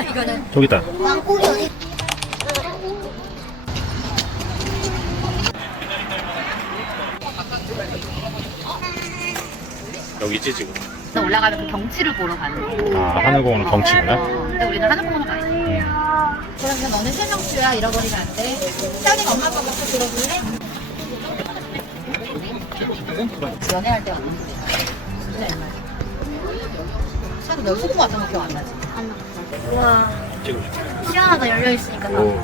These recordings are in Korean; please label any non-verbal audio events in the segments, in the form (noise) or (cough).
이거는 저기 있다. 왕꼬리 어디? 여기 있지 지금. 올라가면 그 경치를 보러 가는. 아 하늘공원 경치구나. 어, 근데 우리는 하늘공원 가야 돼. 그러면 너는 세정수야 잃어버리면 안 돼. 태연이가 엄마 아빠 갖고 들어줄래? 연애할 때 왔는데. 네. 차도 몇 소금 같은 거 기억 안 나지? 안 나. 와 지금. 시원하다 열려 있으니까. 오.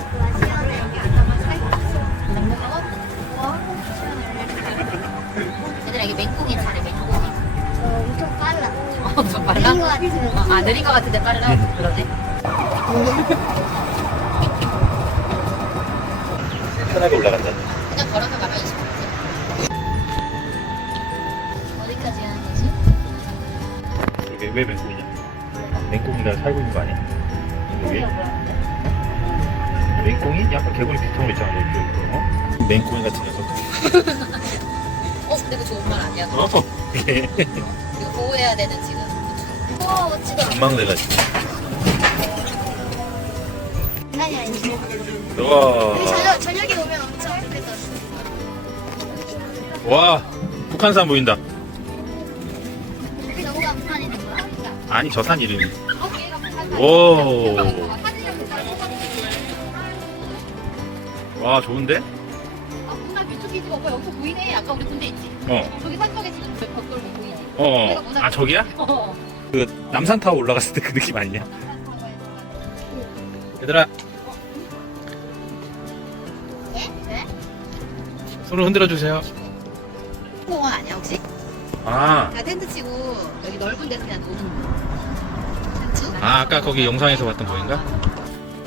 얘들아 이게 맹꽁이 차례 맹꽁이. 어, 엄청 빨라. 빨라? 느린 것 같은데. 어, 아 느린 것 같은데 빨라? 그러네. 편하게 올라간다. 그냥 걸어서 가면 20분. 어디까지 가는 거지? 이게 왜 맹꽁이냐? 맹꽁이가 살고 있는 거 아니야? 여기? 맹꽁이? 약간 개구리 비슷한 거 있잖아. 여기. 어? 맹꽁이 같은 녀석. 어 근데 그 좋은 말 아니야. 어? 그게 이거 보호해야 되는 지금. 우와 멋지다. 전망돼가지고. 아니 아니. 와. 저녁 저녁에 오면 엄청 좋겠다. 와. 북한산 보인다. 여기 부산이 된 거야? 아니 저산 이름이. 오. 와 좋은데? 아, 문화 뮤직비디오 오빠 여기서 보이네. 아까 우리 군대 있지? 어. 저기 산 쪽에 지금 벽 돌고 보이지? 어. 아 저기야? 어. 그 남산 타워 올라갔을 때 그 느낌 아니냐? 얘들아 네? 네? 손을 흔들어 주세요. 공원 아니야 혹시? 아. 다 텐트 치고 여기 넓은 데서 그냥 노는 거. 아 아까 거기 영상에서 봤던 거인가?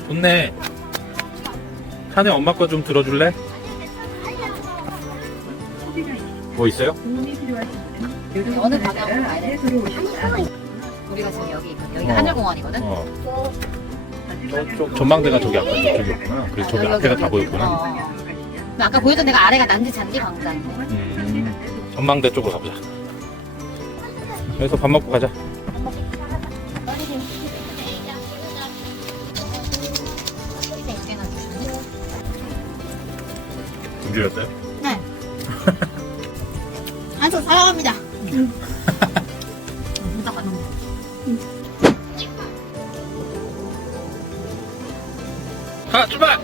좋네. 산에 엄마 거 좀 들어줄래? 뭐 있어요? 어느 방향으로 가야 돼? 우리가 지금 여기 있거든. 여기가 어. 하늘공원이거든. 어. 저쪽 전망대가 저기 아까 저쪽이었구나. 그래서 저기 여기, 앞에가 여기. 다 보였구나. 어. 근데 아까 보여준 데가 아래가 난지 잔디 광장. 음. 전망대 쪽으로 가보자. 여기서 밥 먹고 가자. 준비했어요? 네. 아저 사랑합니다. 진짜 맛있네. 가 출발!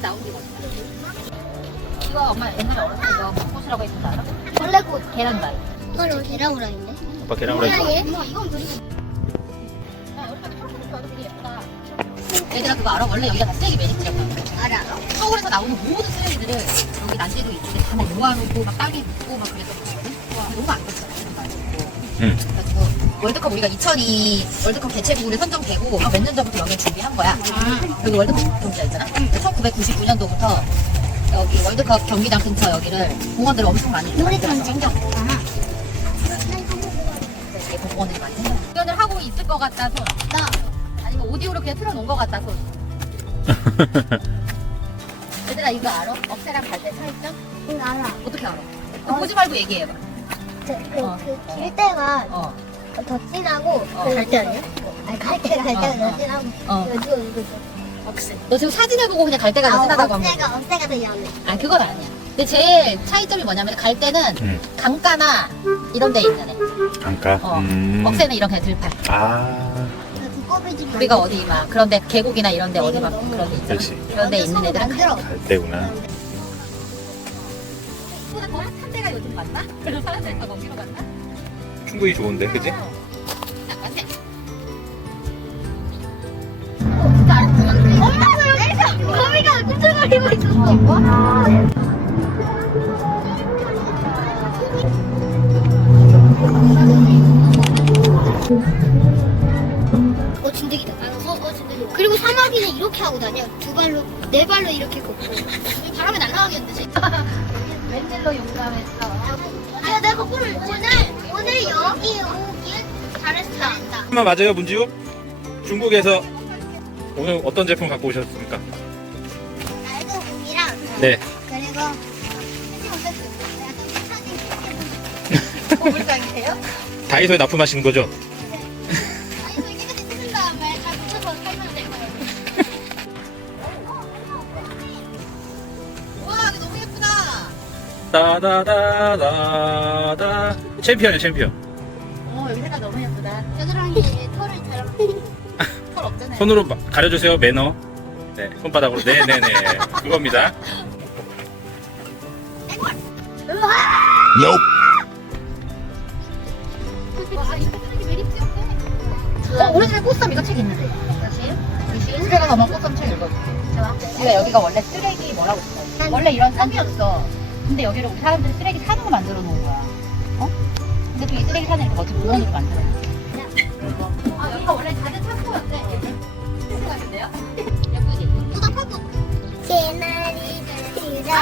게 어디야? 이거 엄마 옛날에 어렸을 때 이거 꽃이라고 했는지 알아? 원래꽃 계란말. 이걸 계란후라인데? 아빠 계란 후라이 뭐야 얘? 뭐 이건 무슨? 얘들아 그거 알아? 원래 여기가 다 쓰레기 매립지라고. 알아. 서울에서 나오는 모든 쓰레기들을 여기 난제도 이쪽에 다 막 모아놓고 막 땅에 묻고 막. 와, 너무 안 됐어. 응. 그래가지고 월드컵 우리가 2002 월드컵 개최국으로 선정되고 몇 년 전부터 여기 준비한 거야. 여기 월드컵 경기가 있잖아. 1999년도부터 여기 월드컵 경기장 근처 여기를 공원들 엄청 많이. 생겼구나. 이게 공원들이 많이 생겼어. 공연을 하고 있을 것 같다 손. 나 오디오로 그냥 틀어놓은 것 같다 손. (laughs) 얘들아 이거 알아? 억새랑 갈대 차이점? 이거 알아. 어떻게 알아? 보지 말고 얘기해봐. 그, 어. 그, 그 길대가 어. 더 진하고 어. 그- 갈대 아니야? 아니 갈대 갈대가 어, 어. 더 진하고 어. 이거 이거 이거 억새. 너 지금 사진을 보고 그냥 갈대가 더 아, 진하다고 한 거지? 억새가 억새가 더 연해. 아 그건 아니야. 근데 제일 차이점이 뭐냐면 갈대는 응. 강가나 이런 데 있는 애. 잠깐. 어. 음. 억새는 이런 그냥 들판. 아. 우리가 어디 막 그런데 계곡이나 이런 데 어디 막 그런 데 있잖아. 그렇지. 그런 데 있는 애들은. 갈대. 갈 때구나. 보다 더 요즘? 충분히 좋은데, 그지? 엄마가 여기서 거미가 꿈틀거리고 있었어. 어 그리고 사마귀는 이렇게 하고 다녀. 두 발로 네 발로 이렇게 걷고. 바람에 날아가겠는데. (laughs) 웬일로 용감했어. 야 내가 오늘 오늘 오늘 여기 오길 잘했어. 잘했다. 한번 맞아요, 문지우? 중국에서 오늘 어떤 제품 갖고 오셨습니까? 낡은 고기랑 네. 그리고 (laughs) 찍게 보물상이세요? 다이소에 납품하신 거죠? 따다다다다 챔피언이야 챔피언 어 여기 색깔 너무 예쁘다. 겨드랑이에 털을 잘 (laughs) 털 없잖아요. 손으로 마- 가려주세요 매너 네 손바닥으로 네네네 그겁니다 와 이거 쓰는 게 메리트 없네. 어, 우리 집에 꽃섬 이거 책 있는데. 다시? 집에 가서 엄마 꽃섬 책 읽어. 지금 여기가 원래 쓰레기 뭐라고 했어? 원래 이런 섬이었어. 근데 여기를 우리 사람들이 쓰레기 산으로 만들어 놓은 거야. 어? 근데 또 이 쓰레기 산을 이렇게 멋진 공원으로 만들어. 아, 여기가 원래 작은 창고였대. 생각인데요? 예쁘지? 제 말이 들어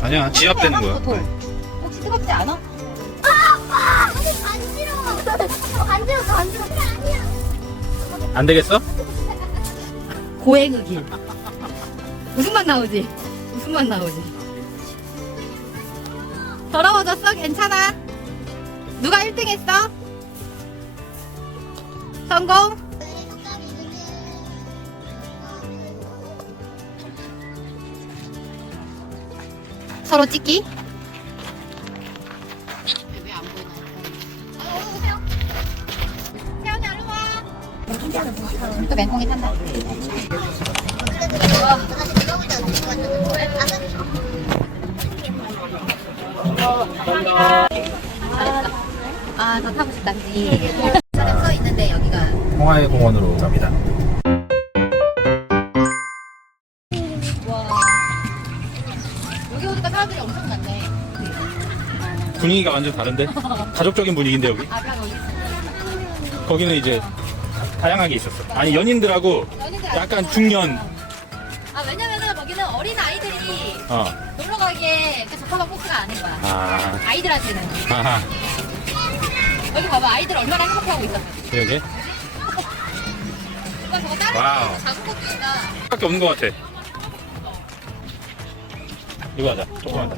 아니야 지압되는 거야 돌. 혹시 뜨겁지 않아? 아빠 너무 간지러워 간지러워 간지러워 아니야 안 되겠어? 고행흑이. 웃음만 나오지? 웃음만 나오지? 더러워졌어? 괜찮아? 누가 1등 했어? 성공? 서로 찍기? 또 맹꽁이 탄다. 아, 더 타고 싶다, 그지? 써 있는데 여기가 홍하의 공원으로 갑니다 와. 여기 오니까 사람들이 엄청 많네. 분위기가 완전 다른데 가족적인 분위기인데 여기 아까 거기 거기는 이제 다양하게 있었어 아니 연인들하고 연인들 약간 중년 아 왜냐면은 거기는 어린 아이들이 어 놀러 가기에 그 적합한 코스가 아닌 거야. 아, 아이들한테는 아하 여기 봐봐 아이들 얼마나 행복해하고 있었어. 여기 누가 저거 다른 와우. 작은. 밖에 없는 것 같아 이거 하자 조금 하자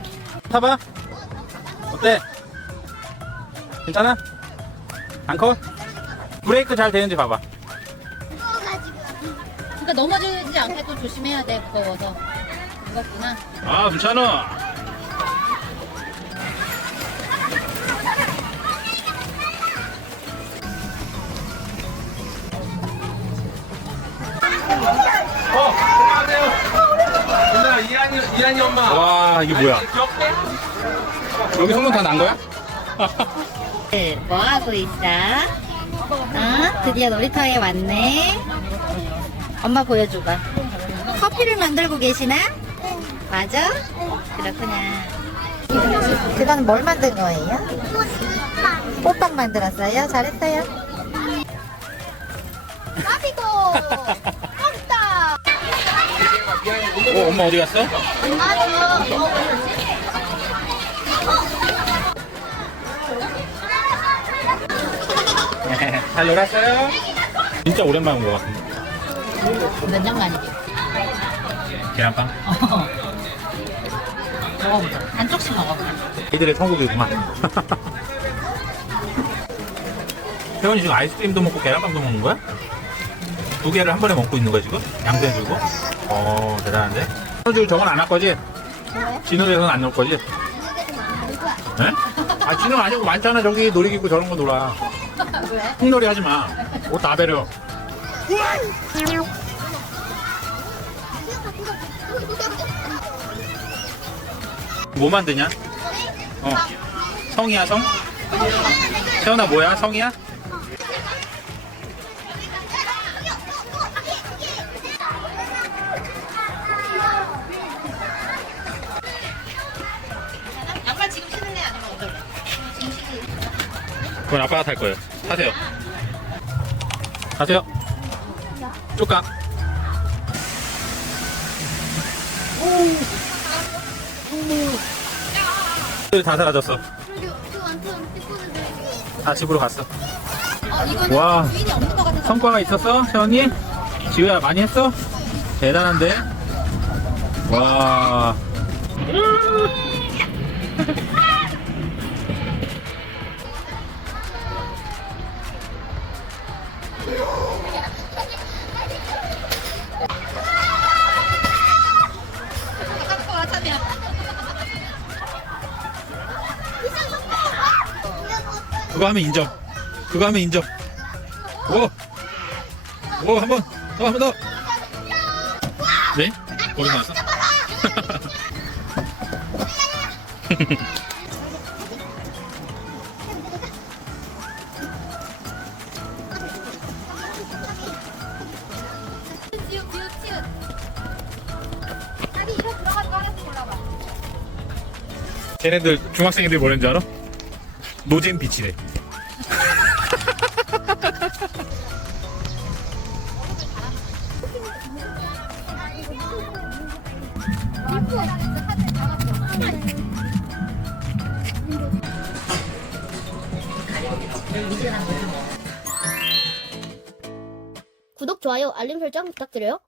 타봐 어때? 괜찮아? 안 커? 브레이크 잘 되는지 봐봐 그러니까 넘어지지 않게 또 조심해야 돼 무거워서. 무겁구나. 아 괜찮아 어, 안녕하세요. 누나, 이한이, 이한이 엄마. 와 이게 뭐야 귀엽게? 여기 소문 다난 거야? 뭐 하고 있어? 어? 드디어 놀이터에 왔네. 엄마 보여줘봐. 커피를 만들고 계시나? 맞아? 그렇구나. 그건 뭘 만든 거예요? 꽃빵 만들었어요? 잘했어요. 나비고 어렵다 어 엄마 어디 갔어? 아저 잘 놀았어요? 진짜 오랜만에 온것 같은데 몇년 만이지? 계란빵 (laughs) 먹어보자. 한 쪽씩 먹어보자. 애들의 천국이구만 (laughs) 태원이 지금 아이스크림도 먹고 계란빵도 먹는 거야? 두 개를 한 번에 먹고 있는 거야 지금? 양수해주고? 어 대단한데? 진우줄 저건 안 할 거지? 진우에서는 안 넣을 거지? 네? 아 진우 아니고 많잖아 저기 놀이기구 저런 거 놀아 (laughs) 왜? 콩놀이 하지 마. 옷 다 베려. 뭐 만드냐? 어. 성이야, 성? 태연아, 뭐야? 성이야? 양말 지금 신을래 아니면 어떨래? 그건 아빠가 탈 거예요. 타세요. 타세요. 쭉 가. 다 사라졌어. 다 집으로 갔어. 어, 와. 성과가 있었어? 세원이? 지우야 많이 했어? 대단한데? 와 그거 하면 인정. 그거 하면 인정. 오! 오, 한 번! 더, 한 번 더! 네? 거기 나왔어? (laughs) 쟤네들, 중학생애들 뭐라는 줄 알아? 노잼 빛이래. 좋아요, 알림 설정 부탁드려요.